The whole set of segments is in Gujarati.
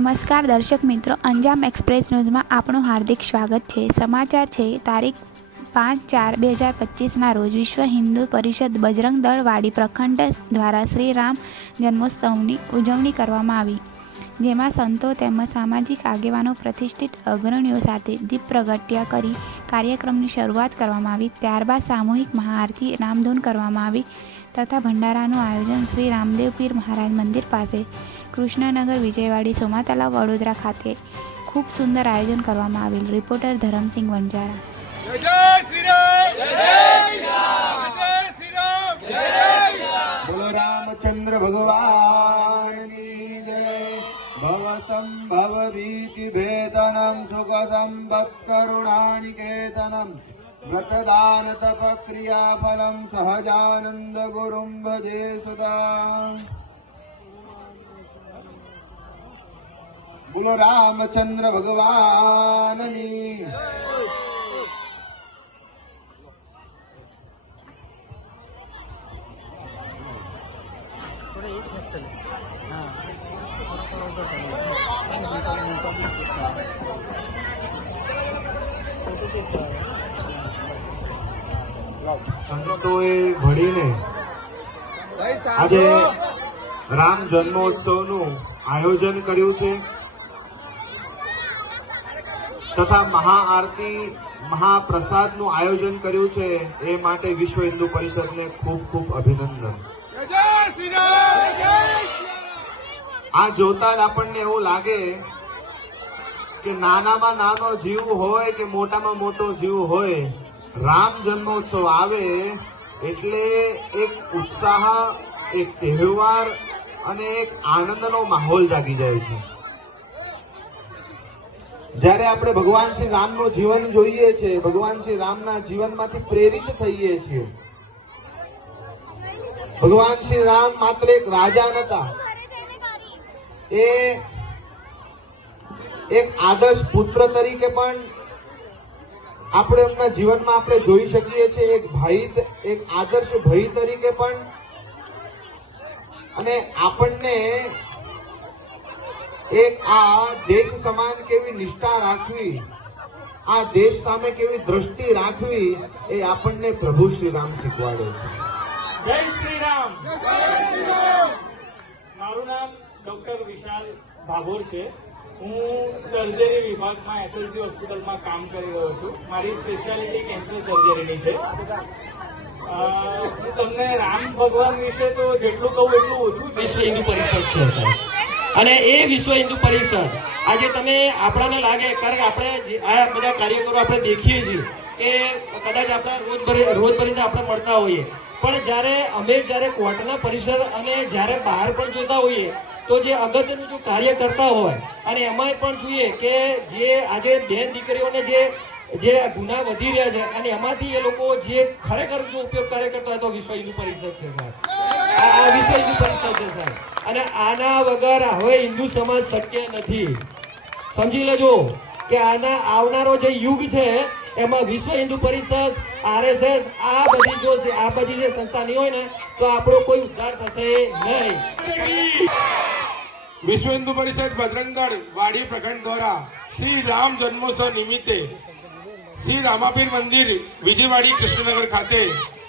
નમસ્કાર દર્શક મિત્રો, અંજામ એક્સપ્રેસ ન્યૂઝમાં આપણું હાર્દિક સ્વાગત છે. સમાચાર છે, તારીખ પાંચ ચાર બે હજાર પચીસના રોજ વિશ્વ હિન્દુ પરિષદ બજરંગ દળ વાડી પ્રખંડ દ્વારા શ્રી રામ જન્મોત્સવની ઉજવણી કરવામાં આવી. જેમાં સંતો તેમજ સામાજિક આગેવાનો પ્રતિષ્ઠિત અગ્રણીઓ સાથે દીપ પ્રગટ્ય કરી કાર્યક્રમની શરૂઆત કરવામાં આવી. ત્યારબાદ સામૂહિક મહાઆરતી રામધૂન કરવામાં આવી તથા ભંડારાનું આયોજન શ્રી રામદેવ પીર મહારાજ મંદિર પાસે કૃષ્ણનગર વિજયવાડી સોમા તલાવ વડોદરા ખાતે ખૂબ સુંદર આયોજન કરવામાં આવેલ. રિપોર્ટર ધરમસિંહ વંજારા. જય જય શ્રી રામ જય જય શ્રી રામ જય જય શ્રી રામ જય જય બોલો રામચંદ્ર ભગવાન જય. ભવ સંભવ ભીતિ ભેદનમ સુખ સંપત કરુણાનિકેતનમ. વ્રતદાન તપ ક્રિયાફલમ સહજાનંદ ગુરુમ ભજે સુદા બોલો રામચંદ્ર ભગવાનની. સંતોએ ભળીને આજે રામ જન્મોત્સવનું આયોજન કર્યું છે. તથા મહાઆરતી, મહાપ્રસાદનું આયોજન કર્યું છે, એ માટે વિશ્વ હિન્દુ પરિષદને ખૂબ ખૂબ અભિનંદન. આ જોતા જ આપણને એવું લાગે કે નાનામાં નાનો જીવ હોય કે મોટામાં મોટો જીવ હોય, રામ જન્મોત્સવ આવે એટલે એક ઉત્સાહ, એક તહેવાર અને એક આનંદનો માહોલ જાગી જાય છે. જ્યારે આપણે ભગવાન શ્રી રામનું જીવન જોઈએ છીએ, ભગવાન શ્રી રામના જીવનમાંથી પ્રેરિત થઈએ છીએ. ભગવાન શ્રી રામ માત્ર એક રાજા નતા. એ એક આદર્શ પુત્ર તરીકે પણ આપણે એમના જીવનમાં આપણે જોઈ શકીએ છીએ. એક ભાઈ એક આદર્શ ભાઈ તરીકે પણ. અને આપણને એક આ દેશ સમાન કેવી નિષ્ઠા રાખવી આ દેશ સામે કેવી દ્રષ્ટિ રાખવી એ આપણને પ્રભુ શ્રી રામ શીખવાડે છે. જય શ્રી રામ. મારું નામ ડોક્ટર વિશાલ ભાભોર છે. હું સર્જરી વિભાગમાં એસએલસી હોસ્પિટલમાં કામ કરી રહ્યો છું. મારી સ્પેશિયાલિટી કેન્સર સર્જરીની છે. હું તમને રામ ભગવાન વિશે તો જેટલું કહું એટલું ઓછું છે. હિન્દુ પરિષદ છે સાહેબ. અને એ વિશ્વ હિન્દુ પરિષદ. આજે તમે આપણાને લાગે, કારણ કે આપણે આ બધા કાર્યકરો આપણે દેખીએ છીએ કે કદાચ આપણા રોજ રોજબરીને આપણે મળતા હોઈએ. પણ જ્યારે અમે જ્યારે કોર્ટના પરિસર અને જ્યારે બહાર પણ જોતા હોઈએ, તો જે અગત્યનું જો કાર્ય કરતા હોય, અને એમાંય પણ જોઈએ કે જે આજે બેન દીકરીઓને જે જે ગુના વધી રહ્યા છે, અને એમાંથી એ લોકો જે ખરેખર જો ઉપયોગ કાર્ય કરતા હોય તો વિશ્વ હિન્દુ પરિષદ છે, સાહેબ. આ હિન્દુ પરિષદ છે, સાહેબ. અને આના વગર હવે હિન્દુ સમાજ શક્ય નથી. સમજી લેજો કે આના આવનારો જે યુગ છે, એમાં વિશ્વ હિન્દુ પરિષદ, આરએસએસ, આ બધી જો છે, આ બધી જે સંસ્થા નહીં હોય ને, તો આપણો કોઈ ઉદ્ધાર થશે નહીં. વિશ્વ હિન્દુ પરિષદ બજરંગ વાડી પ્રખંડ દ્વારા શ્રી રામ જન્મોત્સવ નિમિત્તે શ્રી રામાપીર મંદિર વિજયવાડી કૃષ્ણનગર ખાતે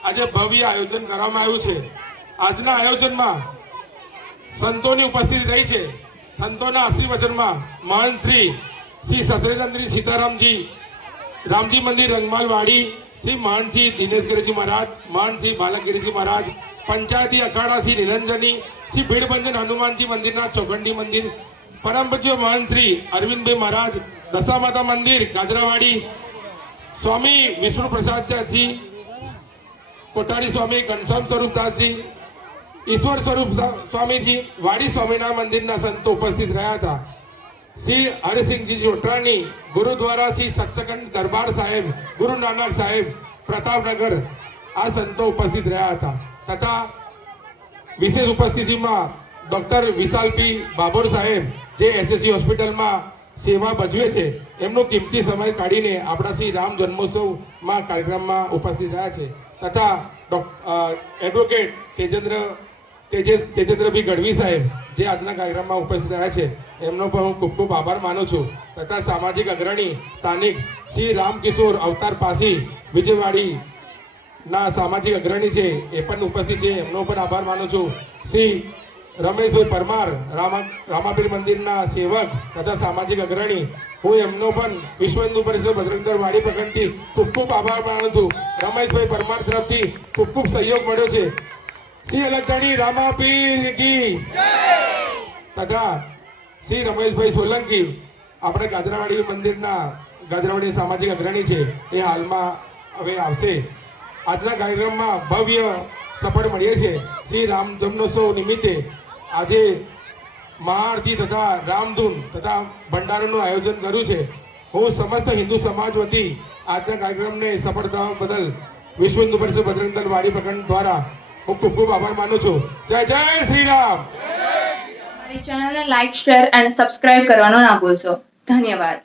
આજે ભવ્ય આયોજન કરવામાં આવ્યું છે. આજના આયોજનમાં સંતોની ઉપસ્થિતિ રહી છે. સંતોના આશીર્વચનમાં મહાન શ્રી શ્રી સત્રેન્દ્રી સીતારામજી, રામજી મંદિર રંગમાલવાડી, શ્રી મહાનસિંહ દિનેશગીરીજી મહારાજ મહાનસિંહ બાલકગીરીજી મહારાજ, પંચાયતી અખાડા શ્રી નિરંજની, શ્રી ભીડભંજન હનુમાનજી મંદિરના ચોખંડી મંદિર પરમ પૂજ્ય મહાન શ્રી અરવિંદભાઈ મહારાજ, દશામાતા મંદિર, ગાજરાવાડી, સ્વામી વિષ્ણુ પ્રસાદજી કોટારી સ્વામી ઘનશ્યામ સ્વરૂપદાસજી ઈશ્વર સ્વરૂપ સ્વામીજી, વાડી સ્વામીના મંદિરના સંતો ઉપસ્થિત રહ્યા હતા. શ્રી હરિસિંહજી જોટરાણી ગુરુદ્વારા શ્રી સત્સંગ દરબાર સાહેબ, ગુરુ નાનક સાહેબ, પ્રતાપનગર આ સંતો ઉપસ્થિત રહ્યા હતા. તથા વિશેષ ઉપસ્થિતિમાં ડોક્ટર વિશાલ પી. બાબોર સાહેબ, જે એસએસસી હોસ્પિટલમાં સેવા ભજવે છે, એમનો કિંમતી સમય કાઢીને આપણા શ્રી રામ જન્મોત્સવમાં કાર્યક્રમમાં ઉપસ્થિત રહ્યા છે. તથા એડવોકેટ તેજેન્દ્ર તેજસ તેજેન્દ્રભાઈ ગઢવી સાહેબ, જે આજના કાર્યક્રમમાં ઉપસ્થિત રહ્યા છે, એમનો પણ હું ખૂબ ખૂબ આભાર માનું છું. તથા સામાજિક અગ્રણી સ્થાનિક શ્રી રામકિશોર અવતાર પાસી વિજયવાડી ના સામાજિક અગ્રણી છે, એ પણ ઉપસ્થિત છે, એમનો પણ આભાર માનું છું. શ્રી રમેશભાઈ પરમાર, રામા રામાપીર મંદિરના સેવક તથા સામાજિક અગ્રણી, હું એમનો પણ વિશ્વ હિન્દુ પરિષદ બજરંગદળ વાડી પ્રખંડથી ખૂબ ખૂબ આભાર માનું છું. રમેશભાઈ પરમાર તરફથી ખૂબ ખૂબ સહયોગ મળ્યો છે. શ્રી અલગધણી રામાપીર કી. તથા શ્રી રમેશભાઈ સોલંકી, આપણે ગાજરાવાડી મંદિરના, ગાજરાવાડી સામાજિક અગ્રણી છે, એ હાલમાં હવે આવશે. આજના કાર્યક્રમમાં ભવ્ય સફળ મળીએ છીએ. શ્રી રામ જન્મોત્સવ નિમિત્તે આજે મહાઆરતી તથા રામધૂન તથા ભંડારાનું આયોજન કર્યું છે. હું સમસ્ત હિન્દુ સમાજ વતી આજના કાર્યક્રમને સફળ થવા બદલ વિશ્વ હિન્દુ પરિષદ બજરંગ વાડી પ્રકરણ દ્વારા હું ખૂબ ખૂબ આભાર માનું છું. જય જય શ્રી અમારી ચેનલને લાઇક શેર અને સબસ્ક્રાઇબ કરવાનો ના ભૂલશો. ધન્યવાદ.